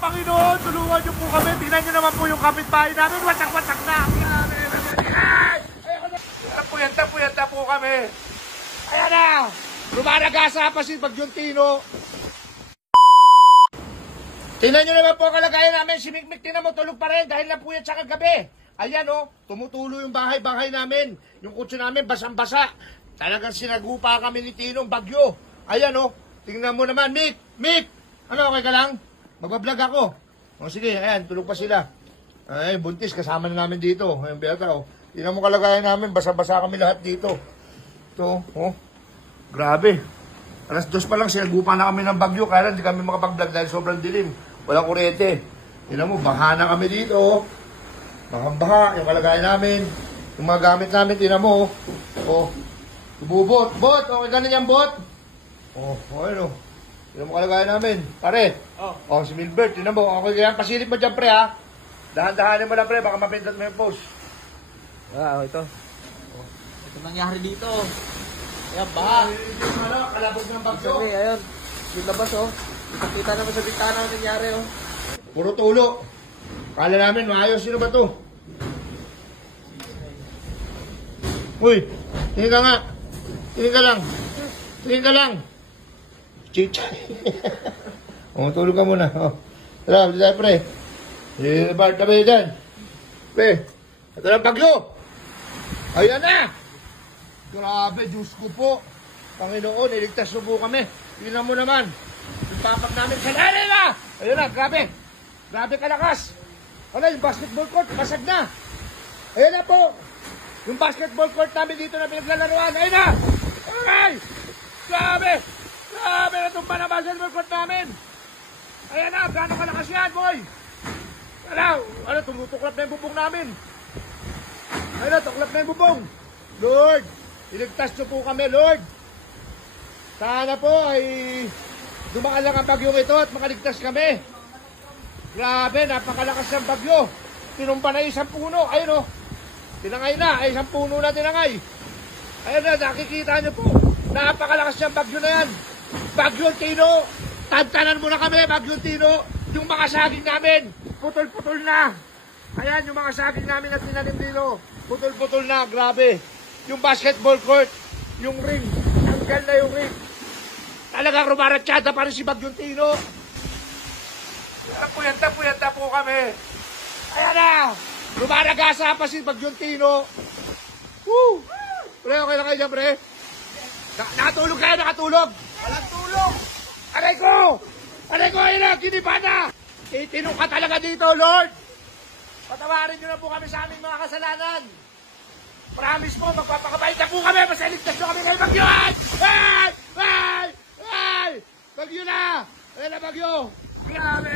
Panginoon, tulungan niyo po kami. Tingnan niyo naman po yung kapitbahay namin. Wasak-wasak na. Yanta po kami. Ayan na. Rumaragasa pa si Bagyong Tino. Tingnan nyo naman po ang kalagayan namin. Si Mikmik, tingnan mo, tulog pa rin dahil lang po yan sa kagabi. Ayan o, tumutulo yung bahay namin. Yung kutso namin, basang-basa. Talagang sinagupa kami ni Tino, bagyo. Ayan o, tingnan mo naman, Mik! Ano, okay ka lang? Magbablog ako. O sige, ayan, tulog pa sila. Ay, buntis, kasama na namin dito. Ayan, Beata o. Tingnan mo kalagayan namin, basa-basa kami lahat dito. Ito, oh, grabe. Alas 2 pa lang, sinagupa na kami ng bagyo. Kaya hindi kami makapag-vlog dahil sobrang dilim. Walang kuryente. Tingnan mo, baha na kami dito. Bahang-baha, yung kalagayan namin. Yung mga gamit namin, tingnan mo. Oh, bubot. Bot, okay ka na yan, bot? Oh, okay no. Tingnan mo kalagayan namin. Pare. Oh, si Milbert, tingnan mo. Okay ka yan, pasilip mo dyan, pre, ha? Dahan-dahanin mo lang, pre, baka mapindat mo yung post. Ito. Ito nangyari dito. Ayan, baha. Kalabog ng bagyo. Sabi, ayun. Yung labas, oh. Kita naman sa bintana ang nangyari, oh. Puro tulo. Kala namin, maayos. Sino ba to? Uy, tingin ka nga. Tingin ka lang. Tingin ka lang. Chicha. Tulog ka muna. Tara, dito tayo, pre. Bart, tabi dyan. Pre, ito lang bagyo. Ayan na. Grabe, Diyos ko po. Panginoon, iligtas mo po kami. Tingnan mo naman. Yung papak namin sa lalim na. Ayun na, grabe. Grabe kalakas. Ano, yung basketball court, basag na. Ayun na po. Yung basketball court namin dito na pinaglalaruan. Ayun na. Ay! Grabe. Grabe na itong basketball court namin. Ayun na, gano'ng kalakas yan, boy. Ano, tumutuklap na yung bubong namin. Ayun na, tuklap na yung bubong. Lord, iligtas niyo po kami, Lord. Sana po ay dumaan lang ang bagyong ito at makaligtas kami. Grabe, napakalakas ng bagyo. Tinumpa na isang puno. Ayun o. Tinangay na. Ay, isang puno na tinangay. Ayun na, nakikita niyo po. Napakalakas ng bagyo na yan. Bagyong Tino. Tantanan mo na kami, Bagyong Tino. Yung mga saging namin, putol-putol na. Ayan, yung mga saging namin na tinanim dito. Putol-putol na, grabe. Yung basketball court, yung ring, tanggal na yung ring. Talagang rumaratsyada pa rin si Bagyong Tino. Puyanta po kami. Ayan na! Rumaragasa pa si Bagyong Tino. Woo! Pre, okay na kayo dyan, pre? Nakatulog kayo, nakatulog? Walang tulog! Aray ko! Ayun na, kiniba na! Itinong ka talaga dito, Lord! Patawarin nyo na po kami sa aming mga kasalanan. Promise po, magpapakabait na po kami. Masaligtas nyo kami kayo, Bagyo! Ay! Bagyo na! Ayun na, Bagyo! Grabe,